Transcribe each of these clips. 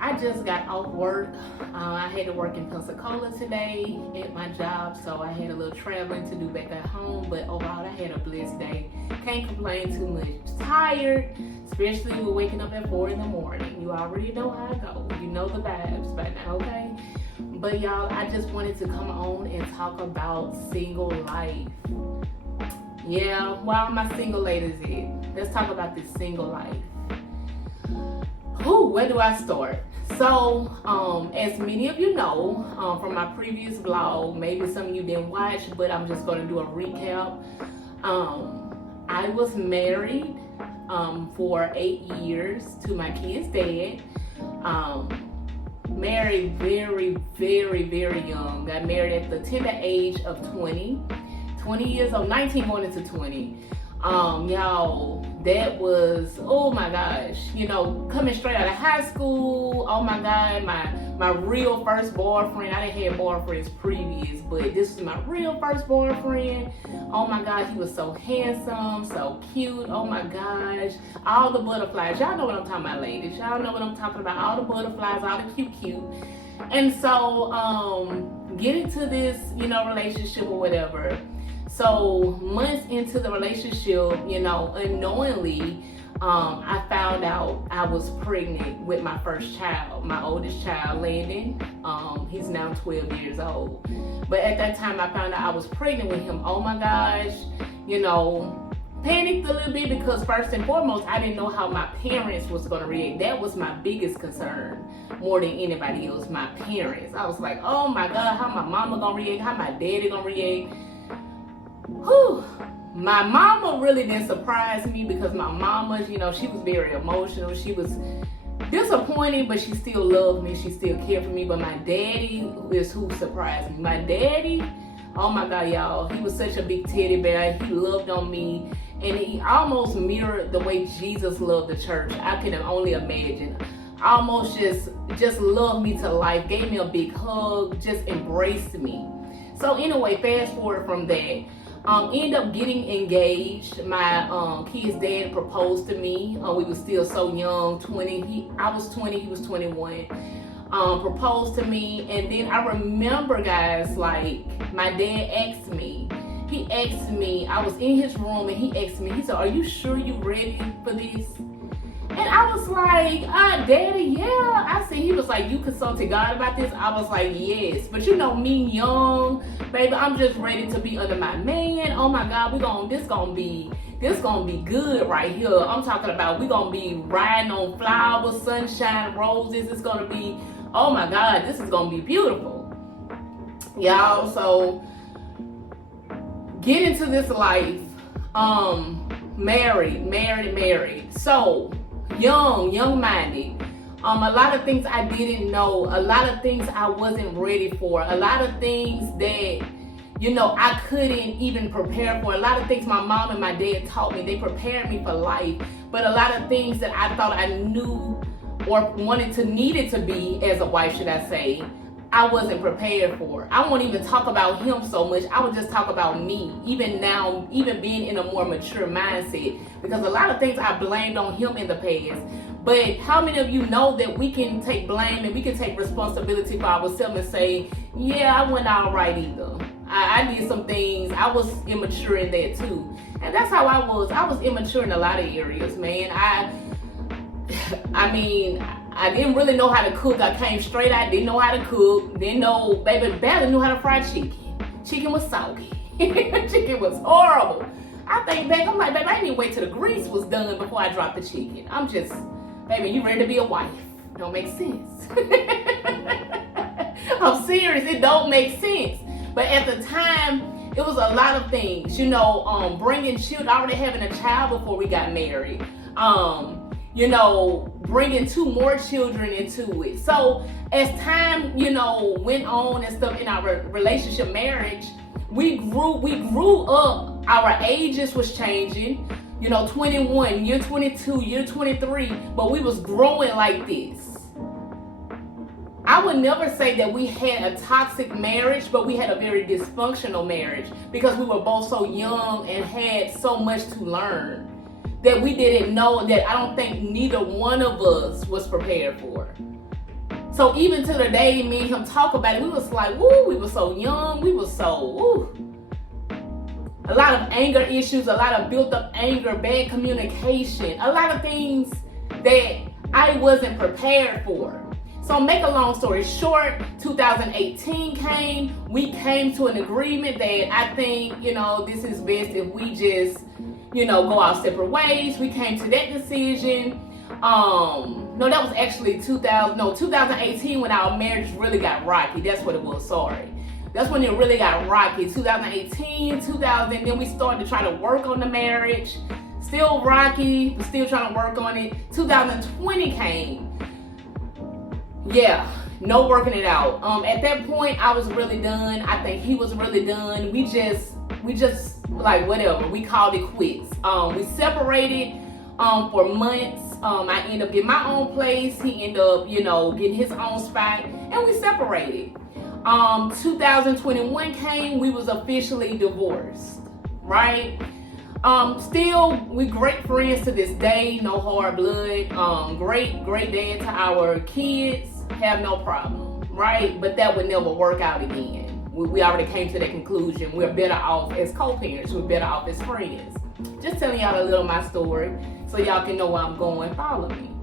I just got off work. I had to work in Pensacola today at my job, so I had a little traveling to do back at home. But overall, I had a blessed day. Can't complain too much. Tired, especially with waking up at 4 in the morning. You already know how I go. You know the vibes by now, okay? But y'all, I just wanted to come on and talk about single life. Yeah, where are my single ladies at? Let's talk about this single life. Where do I start? So, as many of you know from my previous vlog, maybe some of you didn't watch, but I'm just going to do a recap. I was married for 8 years to my kid's dad. Married very, very, very young. Got married at the tender age of 20 years old, 19 going into 20. Y'all, that was, oh my gosh, you know, coming straight out of high school. Oh my God, my real first boyfriend. I didn't have boyfriends previous, but this was my real first boyfriend. Oh my God, he was so handsome, so cute. Oh my gosh, all the butterflies. Y'all know what I'm talking about, ladies. Y'all know what I'm talking about. All the butterflies, all the cute. And so, get into this, you know, relationship or whatever. So months into the relationship, you know, unknowingly, I found out I was pregnant with my first child, my oldest child, Landon. He's now 12 years old. But at that time, I found out I was pregnant with him. Oh my gosh, you know, panicked a little bit because first and foremost, I didn't know how my parents was going to react. That was my biggest concern more than anybody else, my parents. I was like, oh my God, how my mama going to react? How my daddy going to react? Whew. My mama really didn't surprise me because my mama, you know, she was very emotional. She was disappointed, but she still loved me. She still cared for me. But my daddy is who surprised me. My daddy, oh my God, y'all, he was such a big teddy bear. He loved on me, and he almost mirrored the way Jesus loved the church. I can only imagine. Almost just loved me to life, gave me a big hug, just embraced me. So anyway, fast forward from that. End up getting engaged. My kid's dad proposed to me. We were still so young, 20. I was 20, he was 21. Proposed to me, and then I remember, guys, like my dad asked me. He asked me. I was in his room, and he asked me. He said, "Are you sure you ready for this?" And I was like, Daddy, yeah. I said, he was like, "You consulted God about this?" I was like, yes. But you know me, young, baby, I'm just ready to be under my man. Oh my God, this gonna be good right here. I'm talking about we gonna be riding on flowers, sunshine, roses. It's gonna be, oh my God, this is gonna be beautiful. Y'all, so get into this life, married. So, young-minded. A lot of things I didn't know. A lot of things I wasn't ready for. A lot of things that, you know, I couldn't even prepare for. A lot of things my mom and my dad taught me. They prepared me for life. But a lot of things that I thought I knew or needed to be as a wife, should I say, I wasn't prepared for. I won't even talk about him so much. I would just talk about me. Even now, even being in a more mature mindset, because a lot of things I blamed on him in the past. But how many of you know that we can take blame and we can take responsibility for ourselves and say, yeah, I wasn't all right either. I did some things. I was immature in that too. And that's how I was. I was immature in a lot of areas, man. I mean, I didn't really know how to cook. I came straight out, didn't know how to cook. Didn't know, baby, barely knew how to fry chicken. Chicken was soggy. Chicken was horrible. I think back, I'm like, baby, I didn't even wait till the grease was done before I dropped the chicken. I'm just, baby, you ready to be a wife? Don't make sense. I'm serious, it don't make sense. But at the time, it was a lot of things, you know, bringing children, already having a child before we got married. You know, bringing 2 more children into it. So as time, you know, went on and stuff in our relationship, marriage, we grew up. Our ages was changing. You know, 21, year 22, year 23, but we was growing like this. I would never say that we had a toxic marriage, but we had a very dysfunctional marriage because we were both so young and had so much to learn that we didn't know, that I don't think neither one of us was prepared for. So even to the day me and him talk about it, we was like, woo, we were so young, we were so, woo. A lot of anger issues, a lot of built up anger, bad communication, a lot of things that I wasn't prepared for. So make a long story short, 2018 came, we came to an agreement that I think, this is best if we just, go our separate ways. We came to that decision. No, that was actually 2018 when our marriage really got rocky. That's what it was, sorry. That's when it really got rocky. 2018, then we started to try to work on the marriage. Still rocky, but still trying to work on it. 2020 came. Yeah, no working it out. At that point, I was really done. I think he was really done. We just like whatever. We called it quits. We separated for months. I ended up getting my own place. He ended up, getting his own spot, and we separated. 2021 came. We was officially divorced, right? Still, we great friends to this day. No hard blood. Great dad to our kids. Have no problem, right? But that would never work out again. We already came to that conclusion. We're better off as co-parents. We're better off as friends. Just telling y'all a little of my story so y'all can know where I'm going. Follow me.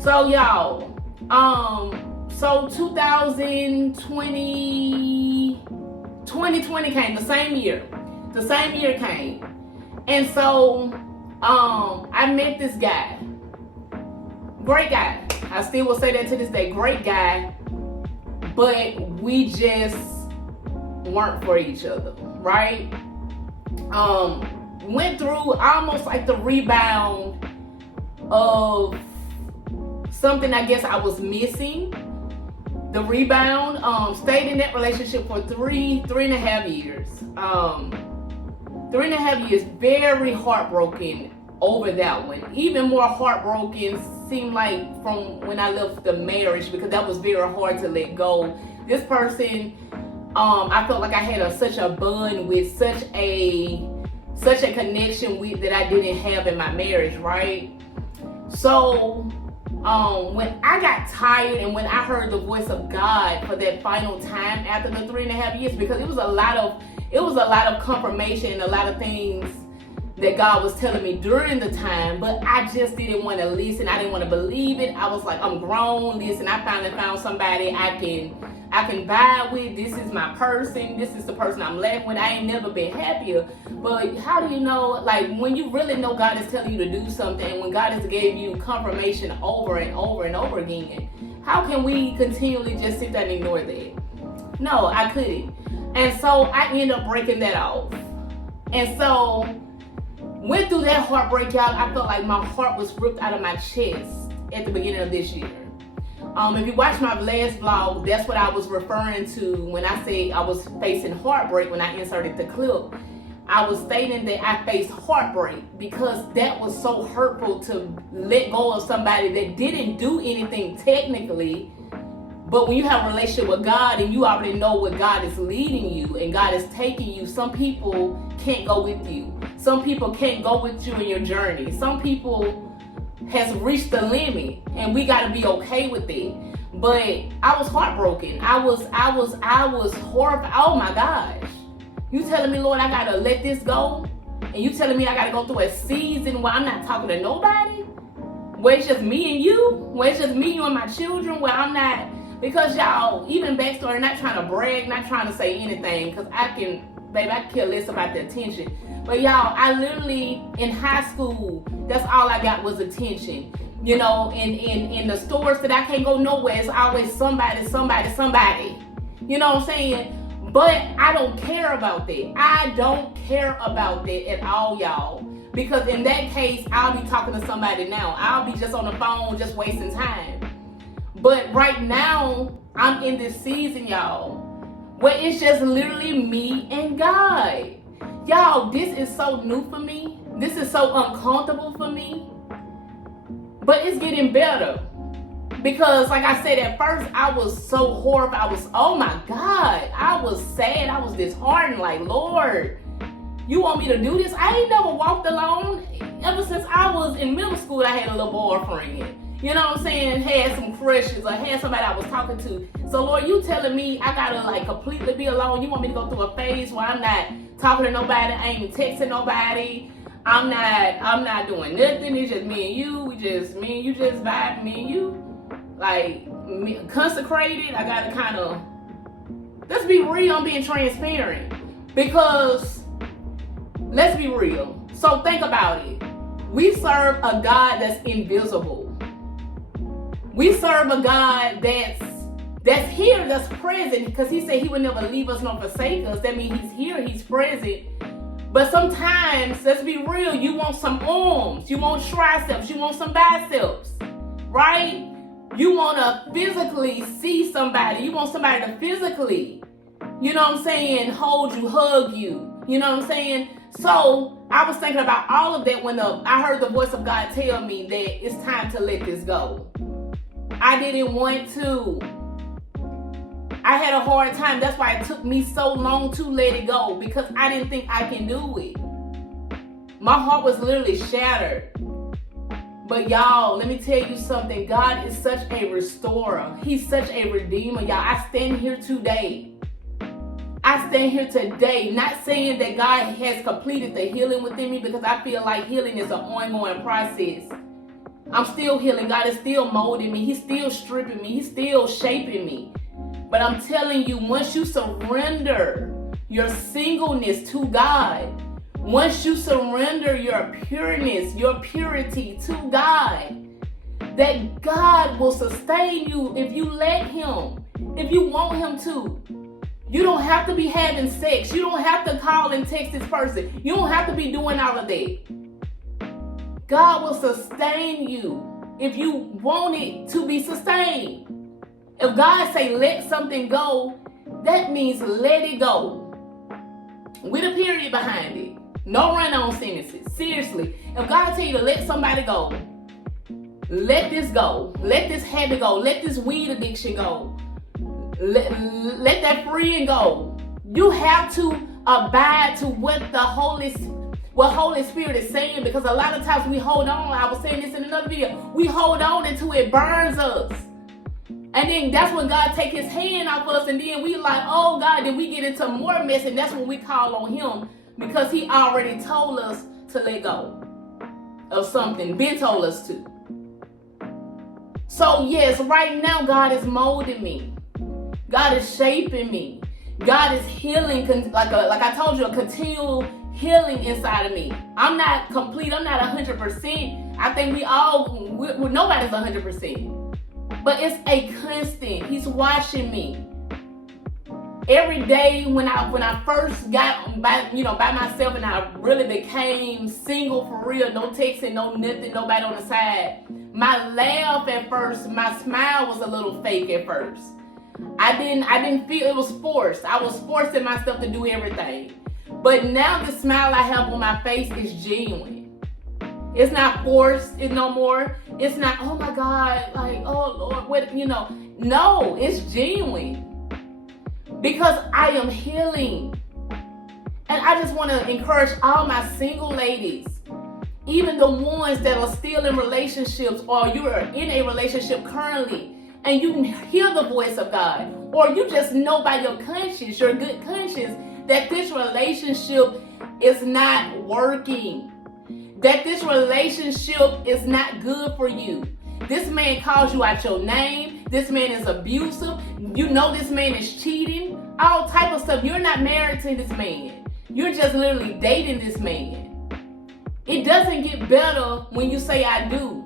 So y'all, so 2020 came, the same year came. And so, I met this guy, great guy. I still will say that to this day, great guy, but we just weren't for each other, right? Went through almost like the rebound of something I guess I was missing. The rebound, stayed in that relationship for three and a half years. 3.5 years, very heartbroken over that one. Even more heartbroken seemed like from when I left the marriage, because that was very hard to let go. This person, I felt like I had such a bond with, such a connection with that I didn't have in my marriage, right? So when I got tired and when I heard the voice of God for that final time after the 3.5 years, because it was a lot of confirmation and a lot of things that God was telling me during the time, but I just didn't want to listen. I didn't want to believe it. I was like, I'm grown. Listen, I finally found somebody I can vibe with. This is my person. This is the person I'm left with. I ain't never been happier. But how do you know, like, when you really know God is telling you to do something, and when God has gave you confirmation over and over and over again, how can we continually just sit there and ignore that? No, I couldn't. And so I ended up breaking that off. And so went through that heartbreak, y'all. I felt like my heart was ripped out of my chest at the beginning of this year. If you watch my last vlog, that's what I was referring to when I say I was facing heartbreak. When I inserted the clip, I was stating that I faced heartbreak because that was so hurtful to let go of somebody that didn't do anything technically. But when you have a relationship with God and you already know what God is leading you and God is taking you, some people can't go with you. Some people can't go with you in your journey. Some people has reached the limit, and we got to be okay with it. But I was heartbroken. I was horrified. Oh my gosh. You telling me, Lord, I got to let this go? And you telling me I got to go through a season where I'm not talking to nobody? Where it's just me and you? Where it's just me, you, and my children? Where I'm not... Because y'all, even backstory, not trying to brag, not trying to say anything, because I can care less about the attention. But y'all, I literally, in high school, that's all I got was attention. You know, in the stores that I can't go nowhere, it's always somebody. You know what I'm saying? But I don't care about that. I don't care about that at all, y'all. Because in that case, I'll be talking to somebody now. I'll be just on the phone, just wasting time. But right now, I'm in this season, y'all, where it's just literally me and God. Y'all, this is so new for me. This is so uncomfortable for me. But it's getting better. Because like I said, at first, I was so horrified. Oh my God. I was sad. I was disheartened. Like, Lord, you want me to do this? I ain't never walked alone. Ever since I was in middle school, I had a little boyfriend. you know what I'm saying, had some crushes or had somebody I was talking to. So Lord, you telling me I gotta like completely be alone. You want me to go through a phase where I'm not talking to nobody, I ain't texting nobody, I'm not doing nothing. It's just me and you. Me and you just vibe, me and you. Like consecrated. I gotta kind of, let's be real, I'm being transparent. Because let's be real. So think about it. We serve a God that's invisible. We serve a God that's here, that's present, because he said he would never leave us nor forsake us. That means he's here, he's present. But sometimes, let's be real, you want some arms, you want triceps, you want some biceps, right? You want to physically see somebody. You want somebody to physically, you know what I'm saying, hold you, hug you. You know what I'm saying? So I was thinking about all of that when I heard the voice of God tell me that it's time to let this go. I didn't want to. I had a hard time. That's why it took me so long to let it go, because I didn't think I can do it. My heart was literally shattered. But y'all, let me tell you something. God is such a restorer. He's such a redeemer. Y'all, I stand here today. Not saying that God has completed the healing within me, because I feel like healing is an ongoing process. I'm still healing. God is still molding me. He's still stripping me. He's still shaping me. But I'm telling you, once you surrender your singleness to God, once you surrender your pureness, your purity to God, that God will sustain you if you let him, if you want him to. You don't have to be having sex. You don't have to call and text this person. You don't have to be doing all of that. God will sustain you if you want it to be sustained. If God say let something go, that means let it go. With a period behind it. No run-on sentences. Seriously. If God tell you to let somebody go, let this go. Let this habit go. Let this weed addiction go. Let that friend go. You have to abide to what Holy Spirit is saying, because a lot of times we hold on. I was saying this in another video. We hold on until it burns us. And then that's when God take his hand off us, and then we like, oh God, then we get into more mess, and that's when we call on him, because he already told us to let go of something, been told us to. So yes, right now God is molding me. God is shaping me. God is healing, like I told you, a continual healing inside of me. I'm not complete. I'm not 100%. I think nobody's 100%. But it's a constant. He's watching me. Every day when I first got by myself, and I really became single for real, no texting, no nothing, nobody on the side. My laugh at first, my smile was a little fake at first. I didn't feel it was forced. I was forcing myself to do everything. But now the smile I have on my face is genuine. It's not forced. It's no more. It's not, oh my God, like, oh Lord, what, No, it's genuine. Because I am healing. And I just want to encourage all my single ladies, even the ones that are still in relationships, or you are in a relationship currently, and you can hear the voice of God, or you just know by your conscience, your good conscience, that this relationship is not working, that this relationship is not good for you. This man calls you out your name. This man is abusive. You know this man is cheating. All type of stuff. You're not married to this man. You're just literally dating this man. It doesn't get better when you say I do.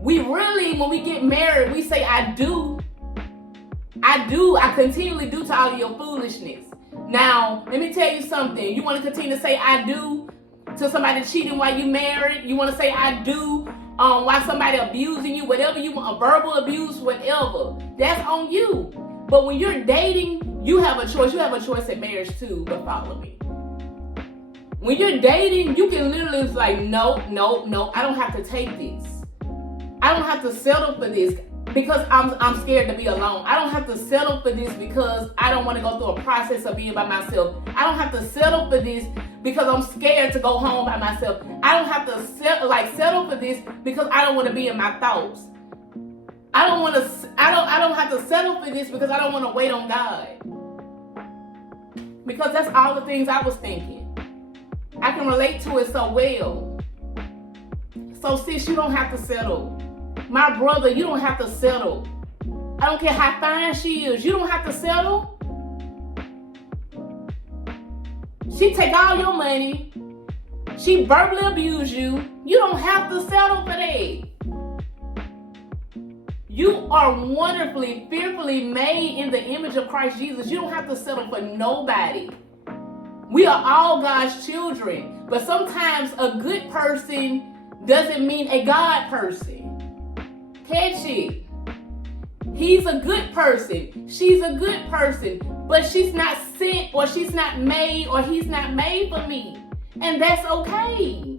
When we get married, we say I do. I continually do to all of your foolishness. Now, let me tell you something. You want to continue to say I do to somebody cheating while you married? You want to say I do while somebody abusing you? Whatever you want, a verbal abuse, whatever. That's on you. But when you're dating, you have a choice. You have a choice in marriage too, but follow me. When you're dating, you can literally like, no, I don't have to take this. I don't have to settle for this. because I'm scared to be alone. I don't have to settle for this because I don't want to go through a process of being by myself. I don't have to settle for this because I'm scared to go home by myself. I don't have to settle for this because I don't want to be in my thoughts. I don't have to settle for this because I don't want to wait on God. Because that's all the things I was thinking. I can relate to it so well. So sis, you don't have to settle. My brother, you don't have to settle. I don't care how fine she is. You don't have to settle. She take all your money. She verbally abuse you. You don't have to settle for that. You are wonderfully, fearfully made in the image of Christ Jesus. You don't have to settle for nobody. We are all God's children. But sometimes a good person doesn't mean a God person. Catch it. He's a good person. She's a good person. But she's not sent, or she's not made, or he's not made for me. And that's okay.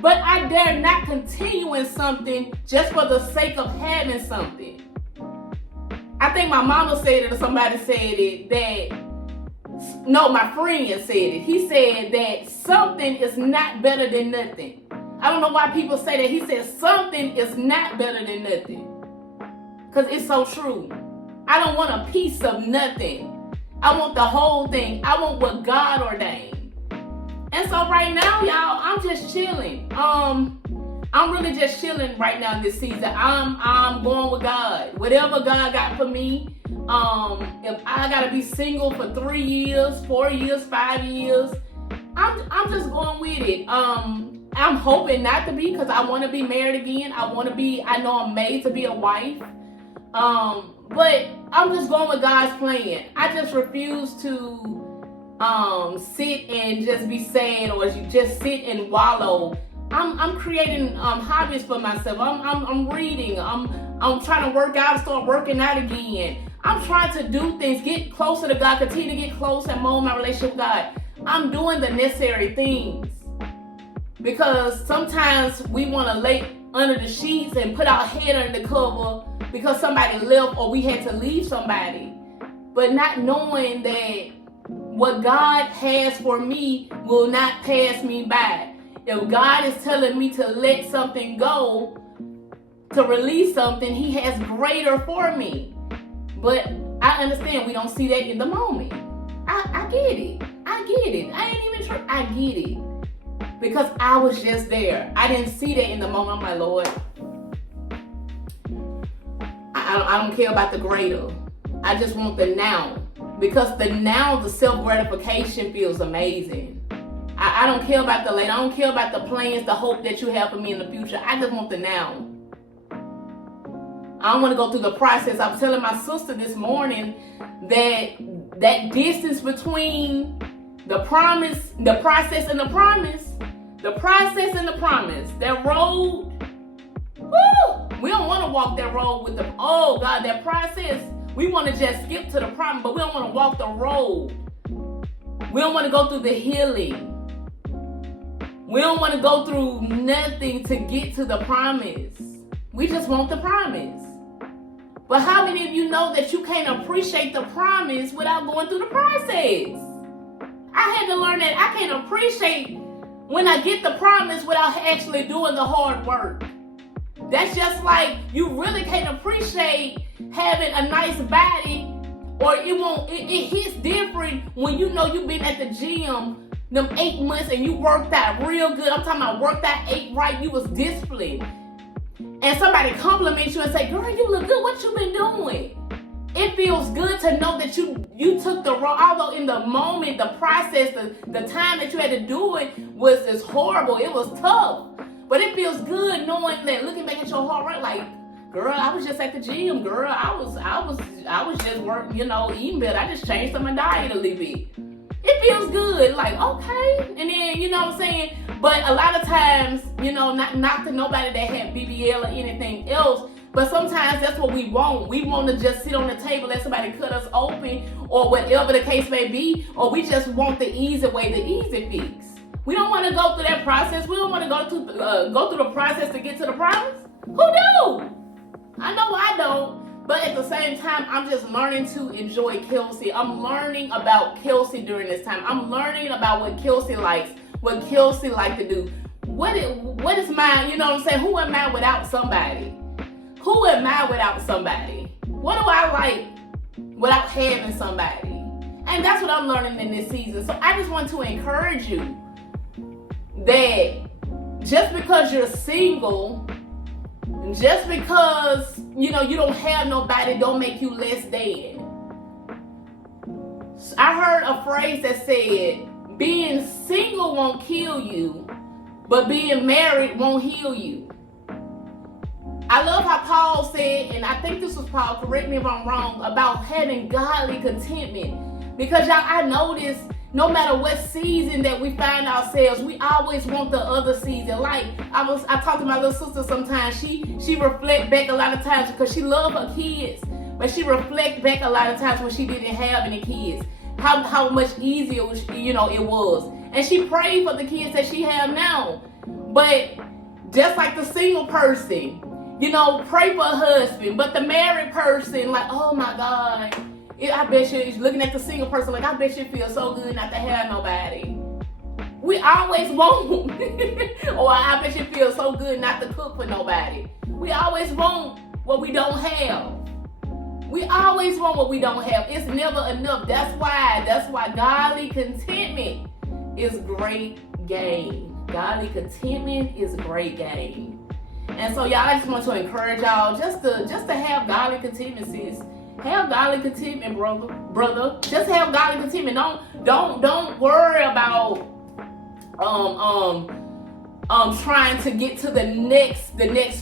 But I dare not continue in something just for the sake of having something. I think my mama said it, or somebody said it, my friend said it. He said that something is not better than nothing. I don't know why people say that. He said something is not better than nothing. Because it's so true. I don't want a piece of nothing. I want the whole thing. I want what God ordained. And so right now, y'all, I'm just chilling. I'm really just chilling right now this season. I'm going with God. Whatever God got for me. If I gotta be single for 3 years, 4 years, 5 years, I'm just going with it. I'm hoping not to be, because I want to be married again. I know I'm made to be a wife. But I'm just going with God's plan. I just refuse to sit and just be sad, or just sit and wallow. I'm creating hobbies for myself. I'm reading. I'm trying to work out, start working out again. I'm trying to do things, get closer to God, continue to get close and mold my relationship with God. I'm doing the necessary things. Because sometimes we want to lay under the sheets and put our head under the cover because somebody left, or we had to leave somebody. But not knowing that what God has for me will not pass me by. If God is telling me to let something go, to release something, he has greater for me. But I understand we don't see that in the moment. I get it. I ain't even trying. I get it. Because I was just there. I didn't see that in the moment. I'm like, Lord, I don't care about the greater. I just want the now. Because the now, the self-gratification feels amazing. I don't care about the later. I don't care about the plans, the hope that you have for me in the future. I just want the now. I don't want to go through the process. I was telling my sister this morning that distance between the promise, the process and the promise, that road, woo, we don't want to walk that road with that process. We want to just skip to the promise, but we don't want to walk the road. We don't want to go through the healing. We don't want to go through nothing to get to the promise. We just want the promise. But how many of you know that you can't appreciate the promise without going through the process? I had to learn that I can't appreciate when I get the promise without actually doing the hard work. That's just like you really can't appreciate having a nice body, or it hits different when you know you've been at the gym them 8 months and you worked out real good. I'm talking about worked out, ate right, you was disciplined. And somebody compliments you and say, girl, you look good, what you been doing? It feels good to know that you took the road, although in the moment, the process, the time that you had to do it was horrible. It was tough. But it feels good knowing that, looking back at your heart, right, like, girl, I was just at the gym, girl. I was just working, eating better. I just changed my diet a little bit. It feels good, like, okay. And then, you know what I'm saying? But a lot of times, not to nobody that had BBL or anything else, but sometimes that's what we want. We want to just sit on the table, let somebody cut us open, or whatever the case may be, or we just want the easy way, the easy fix. We don't want to go through that process. We don't want to go through the process to get to the promise. Who do? But at the same time, I'm just learning to enjoy Kelsey. I'm learning about Kelsey during this time. I'm learning about what Kelsey likes, what Kelsey like to do. What is mine? You know what I'm saying? Who am I without somebody? Who am I without somebody? What do I like without having somebody? And that's what I'm learning in this season. So I just want to encourage you that just because you're single, just because, you don't have nobody, don't make you less than. I heard a phrase that said, being single won't kill you, but being married won't heal you. I love how Paul said, and I think this was Paul, correct me if I'm wrong, about having godly contentment. Because y'all, I noticed no matter what season that we find ourselves, we always want the other season. Like I talk to my little sister sometimes. She reflect back a lot of times because she loved her kids, but she reflect back a lot of times when she didn't have any kids. How much easier it was, and she prayed for the kids that she have now. But just like the single person, pray for a husband, but the married person, like, oh my God. I bet you're looking at the single person like, I bet you feel so good not to have nobody. We always want, or I bet you feel so good not to cook for nobody. We always want what we don't have. We always want what we don't have. It's never enough. That's why godly contentment is great gain. Godly contentment is great gain. And so y'all, I just want to encourage y'all just to have godly contentment, sis. Have godly contentment, brother. Just have godly contentment. Don't worry about trying to get to the next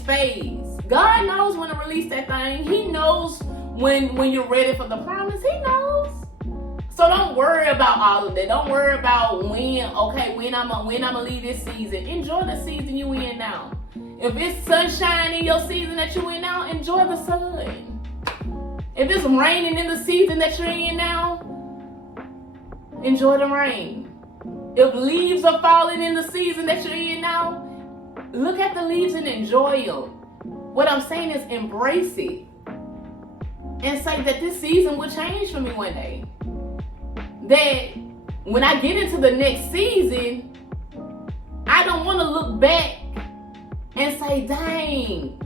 phase. God knows when to release that thing. He knows when you're ready for the promise. He knows. So don't worry about all of that. Don't worry about when I'm gonna leave this season. Enjoy the season you in now. If it's sunshine in your season that you in now, enjoy the sun. If it's raining in the season that you're in now, enjoy the rain. If leaves are falling in the season that you're in now, look at the leaves and enjoy them. What I'm saying is embrace it. And say that this season will change for me one day. That when I get into the next season, I don't want to look back and say, dang,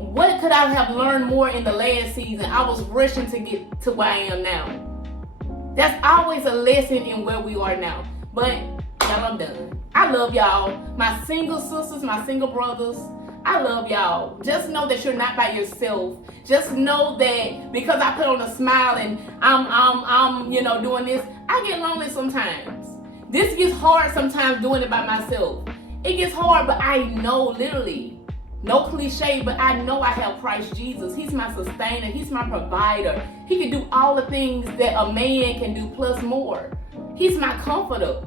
what could I have learned more in the last season? I was rushing to get to where I am now. That's always a lesson in where we are now. But y'all, I'm done. I love y'all. My single sisters, my single brothers, I love y'all. Just know that you're not by yourself. Just know that because I put on a smile and I'm doing this, I get lonely sometimes. This gets hard sometimes doing it by myself. It gets hard, but I know literally. No cliche, but I know I have Christ Jesus. He's my sustainer. He's my provider. He can do all the things that a man can do plus more. He's my comforter.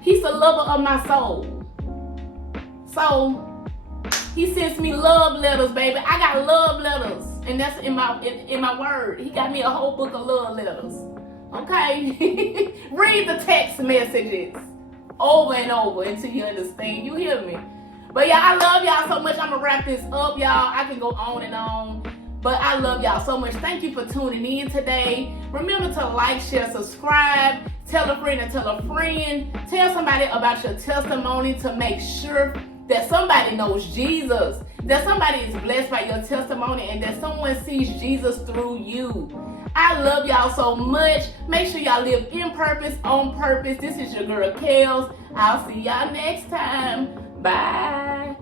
He's the lover of my soul. So he sends me love letters, baby. I got love letters, and that's in my word. He got me a whole book of love letters. Okay, read the text messages over and over until you understand. You hear me? But yeah, I love y'all so much. I'm gonna wrap this up, y'all. I can go on and on, but I love y'all so much. Thank you for tuning in today. Remember to like, share, subscribe, tell a friend and tell a friend. Tell somebody about your testimony to make sure that somebody knows Jesus, that somebody is blessed by your testimony, and that someone sees Jesus through you. I love y'all so much. Make sure y'all live in purpose, on purpose. This is your girl, Kels. I'll see y'all next time. Bye.